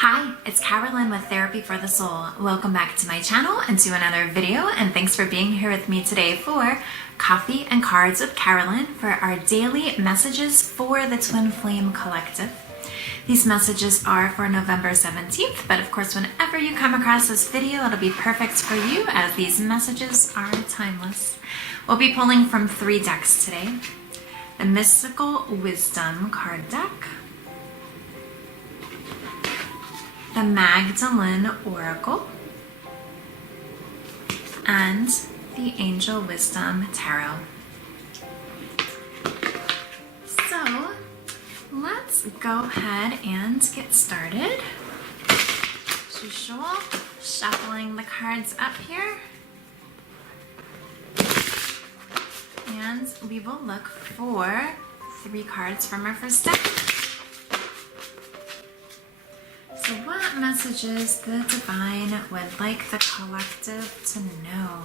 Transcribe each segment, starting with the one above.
Hi, it's Carolyn with Therapy for the Soul. Welcome back to my channel and to another video, and thanks for being here with me today for Coffee and Cards with Carolyn for our daily messages for the Twin Flame Collective. These messages are for November 17th, but of course whenever you come across this video, it'll be perfect for you as these messages are timeless. We'll be pulling from 3 decks today. The Mystical Wisdom card deck, the Magdalene Oracle, and the Angel Wisdom Tarot. So let's go ahead and get started. As usual, shuffling the cards up here. And we will look for 3 cards from our first deck. So what messages the Divine would like the collective to know?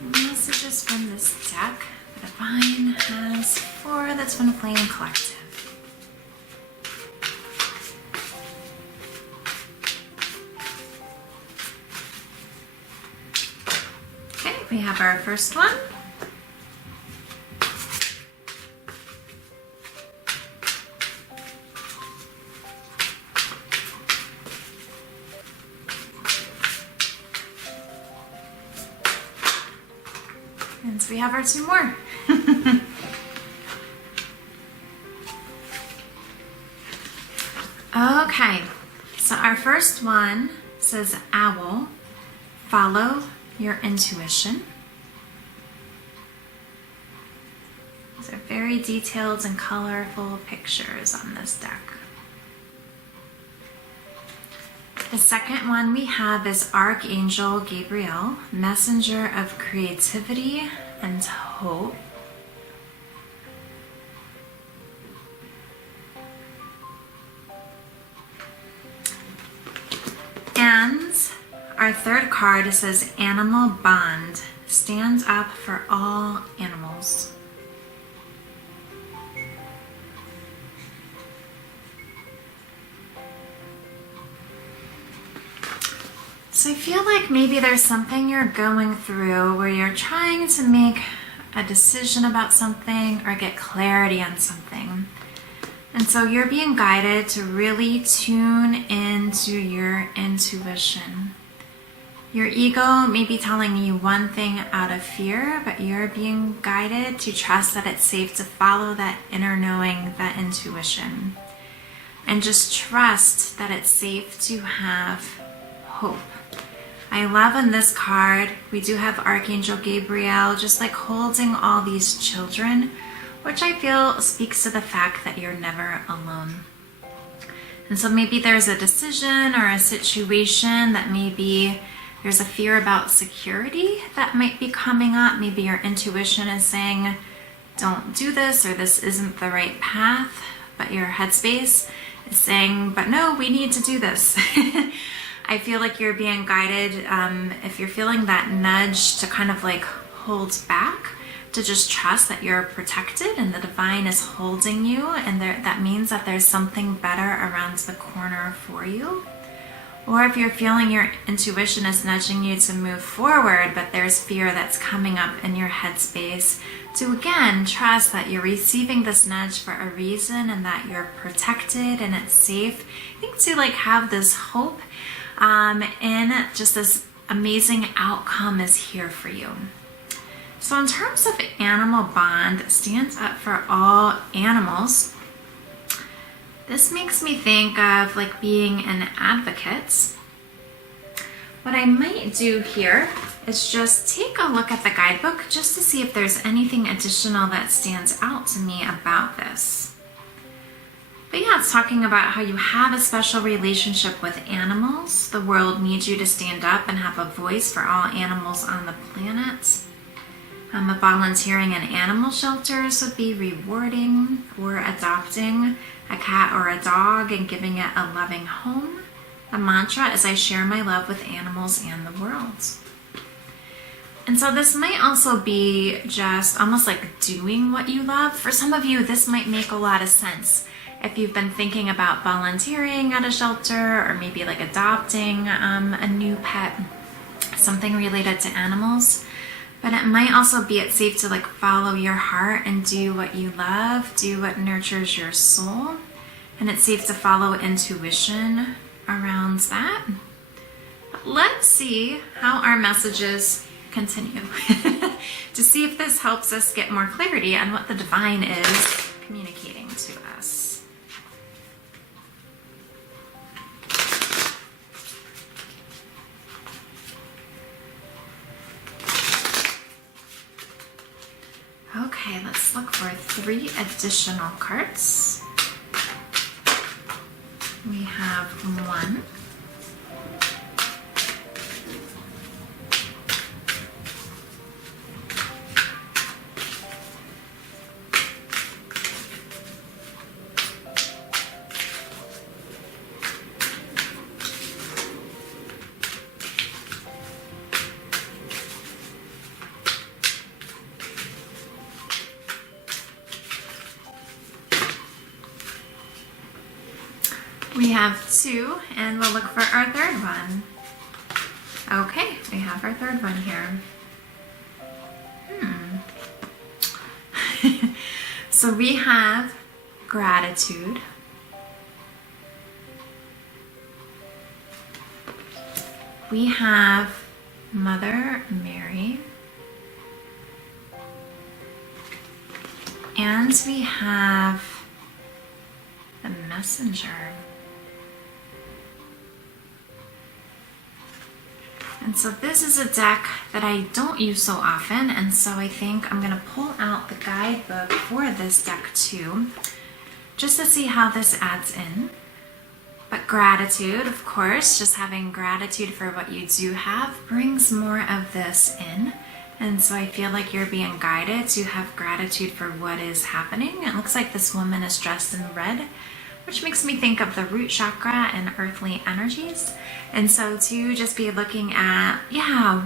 Messages from this deck the Divine has for the Twin Flame Collective. Okay, we have our first one. And so we have our 2 more. Okay, so our first one says, Owl, follow your intuition. These are very detailed and colorful pictures on this deck. The second one we have is Archangel Gabriel, messenger of creativity and hope. And our third card says Animal Bond, stand up for all animals. So I feel like maybe there's something you're going through where you're trying to make a decision about something or get clarity on something. And so you're being guided to really tune into your intuition. Your ego may be telling you one thing out of fear, but you're being guided to trust that it's safe to follow that inner knowing, that intuition. And just trust that it's safe to have hope. I love in this card, we do have Archangel Gabriel just like holding all these children, which I feel speaks to the fact that you're never alone. And so maybe there's a decision or a situation that maybe there's a fear about security that might be coming up. Maybe your intuition is saying, don't do this, or this isn't the right path, but your headspace is saying, but no, we need to do this. I feel like you're being guided, if you're feeling that nudge to kind of like hold back, to just trust that you're protected and the Divine is holding you, and that means that there's something better around the corner for you. Or if you're feeling your intuition is nudging you to move forward, but there's fear that's coming up in your headspace, to again trust that you're receiving this nudge for a reason and that you're protected and it's safe. I think to like have this hope and just this amazing outcome is here for you. So in terms of Animal Bond, stands up for all animals. This makes me think of like being an advocate. What I might do here is just take a look at the guidebook just to see if there's anything additional that stands out to me about this. But yeah, it's talking about how you have a special relationship with animals. The world needs you to stand up and have a voice for all animals on the planet. Volunteering in animal shelters would be rewarding, or adopting a cat or a dog and giving it a loving home. The mantra is I share my love with animals and the world. And so this might also be just almost like doing what you love. For some of you, this might make a lot of sense. If you've been thinking about volunteering at a shelter or maybe like adopting a new pet, something related to animals. But it might also be it's safe to like follow your heart and do what you love, do what nurtures your soul. And it's safe to follow intuition around that. Let's see how our messages continue to see if this helps us get more clarity on what the divine is communicating to us. Okay, let's look for 3 additional cards. We have 1. We have 2, and we'll look for our 3rd one. Okay, we have our 3rd one here. So we have gratitude. We have Mother Mary. And we have the Messenger. And so this is a deck that I don't use so often, and so I think I'm going to pull out the guidebook for this deck too, just to see how this adds in. But gratitude, of course, just having gratitude for what you do have brings more of this in. And so I feel like you're being guided to have gratitude for what is happening. It looks like this woman is dressed in red, which makes me think of the root chakra and earthly energies. And so to just be looking at,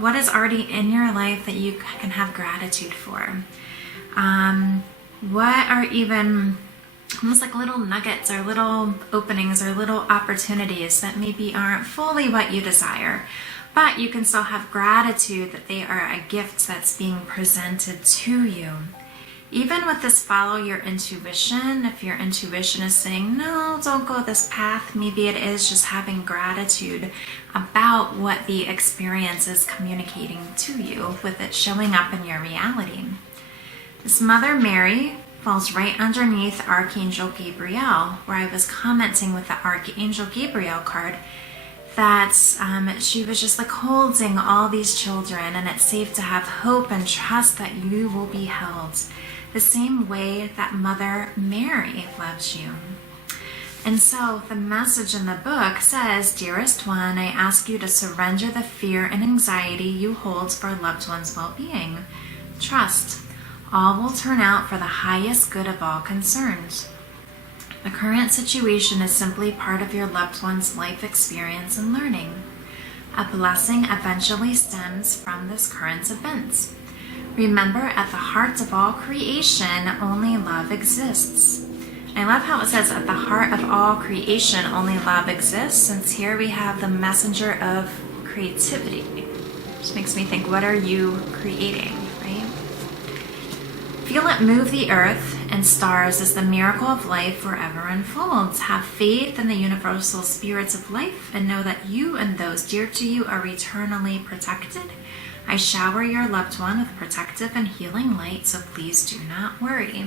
what is already in your life that you can have gratitude for? What are even almost like little nuggets or little openings or little opportunities that maybe aren't fully what you desire, but you can still have gratitude that they are a gift that's being presented to you. Even with this follow your intuition, if your intuition is saying, no, don't go this path, maybe it is just having gratitude about what the experience is communicating to you with it showing up in your reality. This Mother Mary falls right underneath Archangel Gabriel, where I was commenting with the Archangel Gabriel card that she was just like holding all these children, and it's safe to have hope and trust that you will be held the same way that Mother Mary loves you. And so the message in the book says, dearest one, I ask you to surrender the fear and anxiety you hold for loved ones' well-being. Trust, all will turn out for the highest good of all concerned. The current situation is simply part of your loved one's life experience and learning. A blessing eventually stems from this current event. Remember, at the heart of all creation, only love exists. I love how it says at the heart of all creation, only love exists, since here we have the messenger of creativity. Which makes me think, what are you creating, right? Feel it move the earth and stars as the miracle of life forever unfolds. Have faith in the universal spirits of life and know that you and those dear to you are eternally protected. I shower your loved one with protective and healing light, so please do not worry.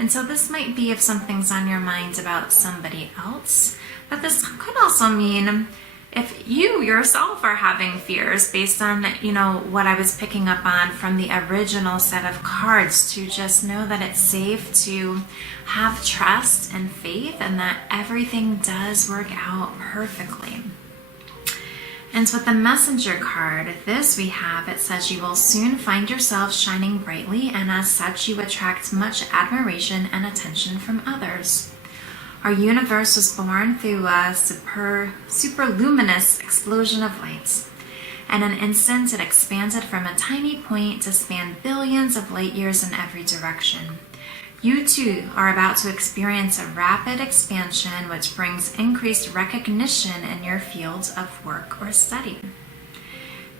And so this might be if something's on your mind about somebody else, but this could also mean if you yourself are having fears based on, what I was picking up on from the original set of cards, to just know that it's safe to have trust and faith and that everything does work out perfectly. And so with the messenger card, this we have, it says you will soon find yourself shining brightly, and as such you attract much admiration and attention from others. Our universe was born through a superluminous explosion of light. In an instant, it expanded from a tiny point to span billions of light years in every direction. You too are about to experience a rapid expansion which brings increased recognition in your fields of work or study.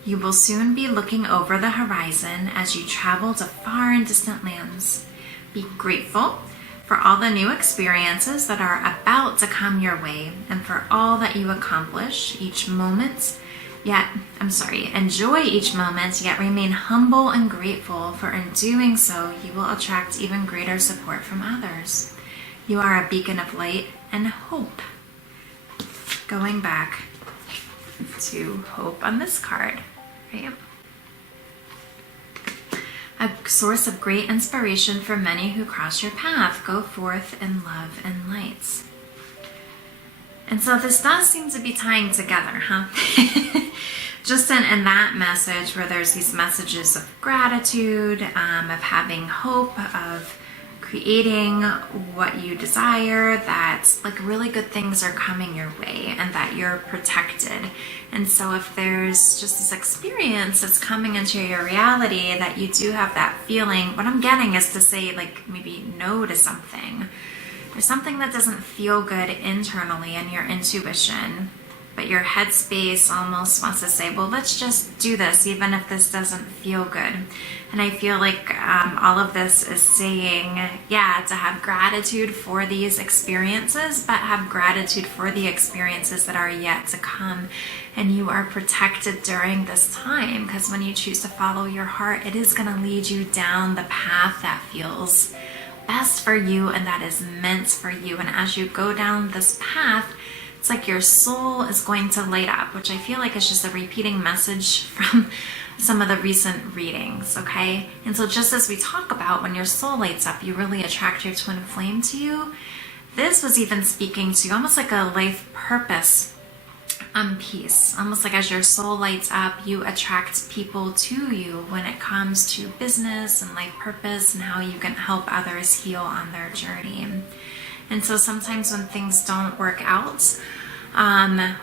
You will soon be looking over the horizon as you travel to far and distant lands. Be grateful for all the new experiences that are about to come your way and for all that you accomplish enjoy each moment, yet remain humble and grateful, for in doing so, you will attract even greater support from others. You are a beacon of light and hope. Going back to hope on this card, right? A source of great inspiration for many who cross your path. Go forth in love and light. And so this does seem to be tying together, huh? Just in that message where there's these messages of gratitude, of having hope, of creating what you desire, that like really good things are coming your way and that you're protected. And so if there's just this experience that's coming into your reality that you do have that feeling, what I'm getting is to say like maybe no to something. There's something that doesn't feel good internally in your intuition, but your headspace almost wants to say, well, let's just do this, even if this doesn't feel good. And I feel like all of this is saying, yeah, to have gratitude for these experiences, but have gratitude for the experiences that are yet to come. And you are protected during this time, because when you choose to follow your heart, it is going to lead you down the path that feels best for you and that is meant for you. And as you go down this path, it's like your soul is going to light up, which I feel like is just a repeating message from some of the recent readings, okay? And so just as we talk about when your soul lights up, you really attract your twin flame to you. This was even speaking to almost like a life purpose piece. Almost like as your soul lights up, you attract people to you when it comes to business and life purpose and how you can help others heal on their journey. And so sometimes when things don't work out,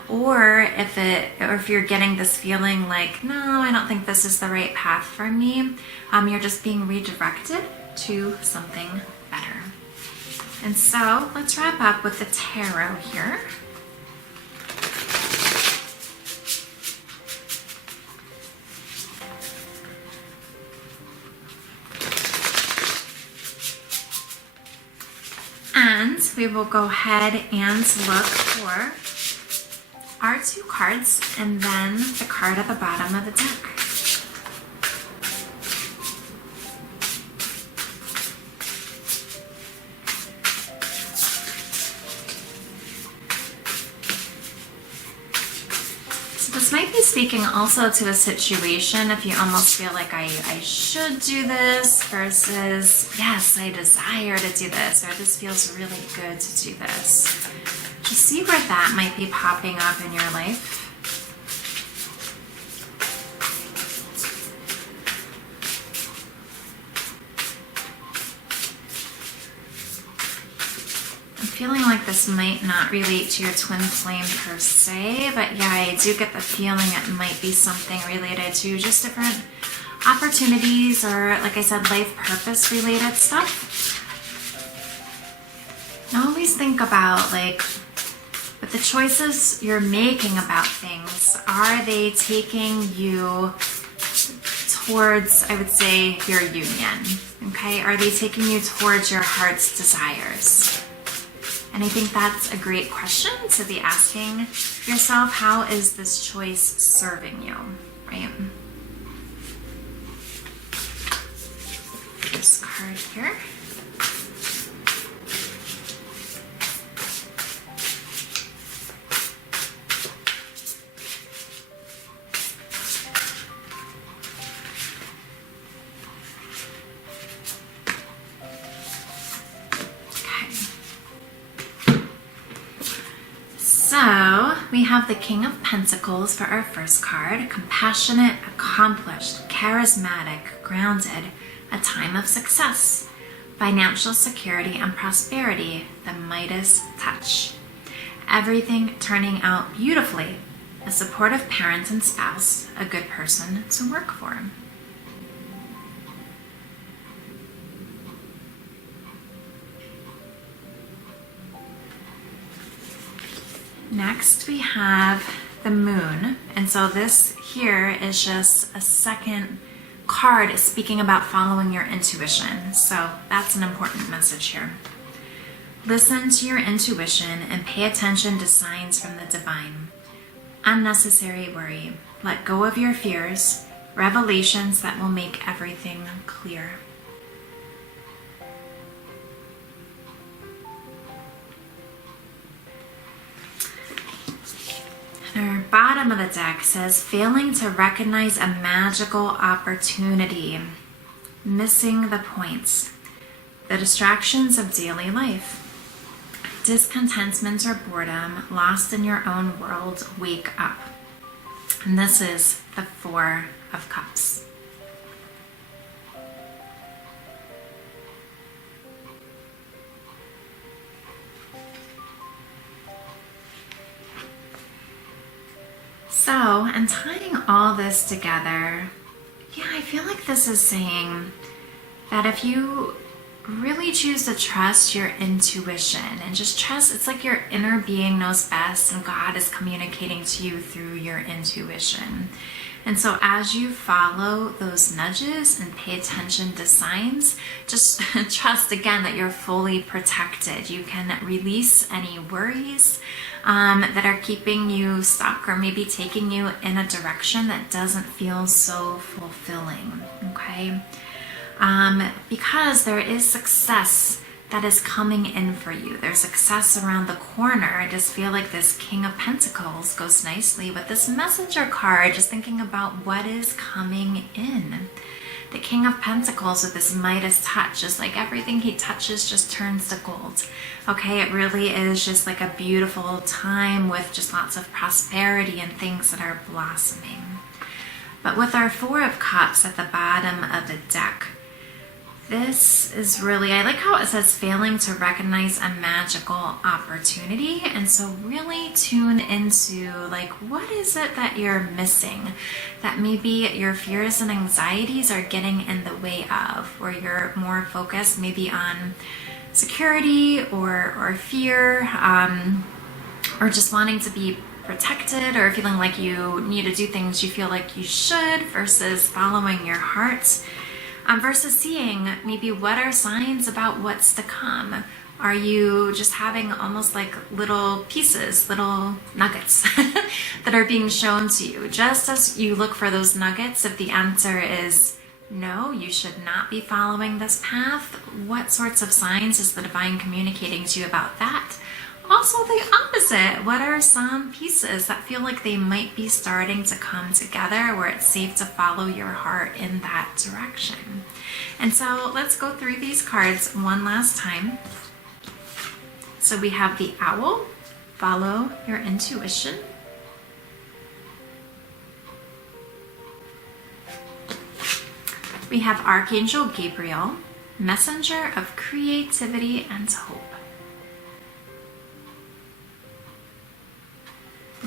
or if you're getting this feeling like, no, I don't think this is the right path for me, you're just being redirected to something better. And so let's wrap up with the tarot here. And we will go ahead and look for our two cards and then the card at the bottom of the deck. So this might be speaking also to a situation if you almost feel like I should do this versus, yes, I desire to do this, or this feels really good to do this. Just see where that might be popping up in your life. I'm feeling like this might not relate to your twin flame per se, but yeah, I do get the feeling it might be something related to just different opportunities or, like I said, life purpose related stuff. Now always think about, like, with the choices you're making about things, are they taking you towards, I would say, your union? Okay, are they taking you towards your heart's desires? And I think that's a great question to be asking yourself. How is this choice serving you, right? This card here. So we have the King of Pentacles for our first card. Compassionate, accomplished, charismatic, grounded, a time of success, financial security and prosperity, the Midas touch. Everything turning out beautifully, a supportive parent and spouse, a good person to work for. Next we have the moon. And so this here is just a second card speaking about following your intuition. So that's an important message here. Listen to your intuition and pay attention to signs from the divine. Unnecessary worry. Let go of your fears, revelations that will make everything clear. Our bottom of the deck says, failing to recognize a magical opportunity, missing the points, the distractions of daily life, discontentment or boredom, lost in your own world, wake up. And this is the Four of Cups. So, and tying all this together, I feel like this is saying that if you really choose to trust your intuition and just trust, it's like your inner being knows best and God is communicating to you through your intuition. And so as you follow those nudges and pay attention to signs, just trust again that you're fully protected. You can release any worries that are keeping you stuck or maybe taking you in a direction that doesn't feel so fulfilling, okay? Because there is success that is coming in for you. There's success around the corner. I just feel like this King of Pentacles goes nicely with this Messenger card, just thinking about what is coming in. The King of Pentacles with this Midas touch is like everything he touches just turns to gold. Okay, it really is just like a beautiful time with just lots of prosperity and things that are blossoming. But with our Four of Cups at the bottom of the deck, this is really, I like how it says failing to recognize a magical opportunity. And so really tune into like, what is it that you're missing that maybe your fears and anxieties are getting in the way of, where you're more focused maybe on security or fear, or just wanting to be protected or feeling like you need to do things you feel like you should versus following your heart. Versus seeing maybe what are signs about what's to come. Are you just having almost like little pieces, little nuggets that are being shown to you? Just as you look for those nuggets, if the answer is no, you should not be following this path, what sorts of signs is the divine communicating to you about that? Also the opposite, what are some pieces that feel like they might be starting to come together where it's safe to follow your heart in that direction? And so let's go through these cards one last time. So we have the Owl, follow your intuition. We have Archangel Gabriel, messenger of creativity and hope.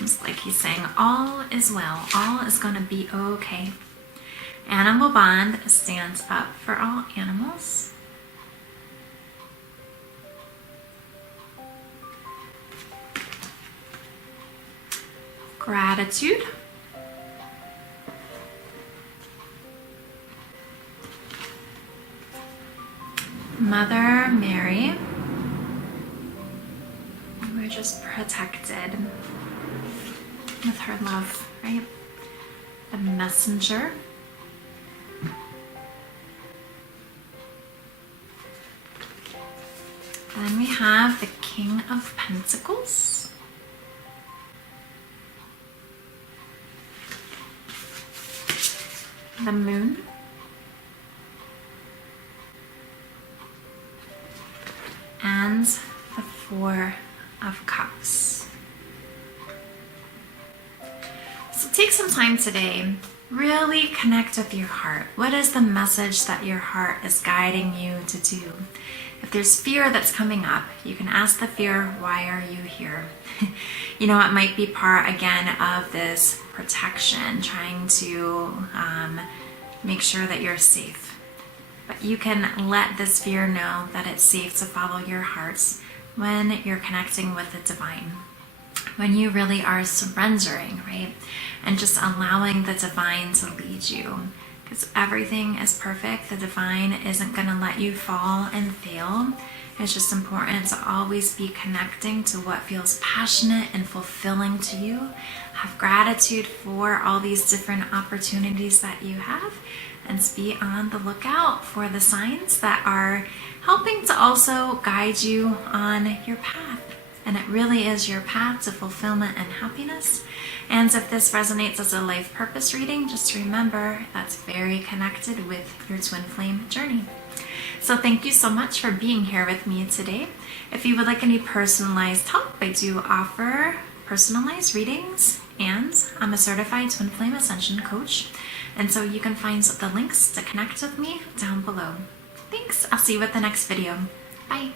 It's like he's saying, all is well, all is going to be okay. Animal Bond stands up for all animals. Gratitude. Mother Mary. We're just protected with her love, right? The Messenger. Then we have the King of Pentacles. The Moon. And the Four of Cups. So take some time today, really connect with your heart. What is the message that your heart is guiding you to do? If there's fear that's coming up, you can ask the fear, why are you here? You know, it might be part, again, of this protection, trying to make sure that you're safe. But you can let this fear know that it's safe to follow your hearts when you're connecting with the divine. when you really are surrendering, right? And just allowing the divine to lead you. Because everything is perfect. The divine isn't going to let you fall and fail. It's just important to always be connecting to what feels passionate and fulfilling to you. Have gratitude for all these different opportunities that you have, and be on the lookout for the signs that are helping to also guide you on your path. And it really is your path to fulfillment and happiness. And if this resonates as a life purpose reading, just remember that's very connected with your twin flame journey. So thank you so much for being here with me today. If you would like any personalized help, I do offer personalized readings, and I'm a certified twin flame ascension coach. And so you can find the links to connect with me down below. Thanks. I'll see you with the next video. Bye.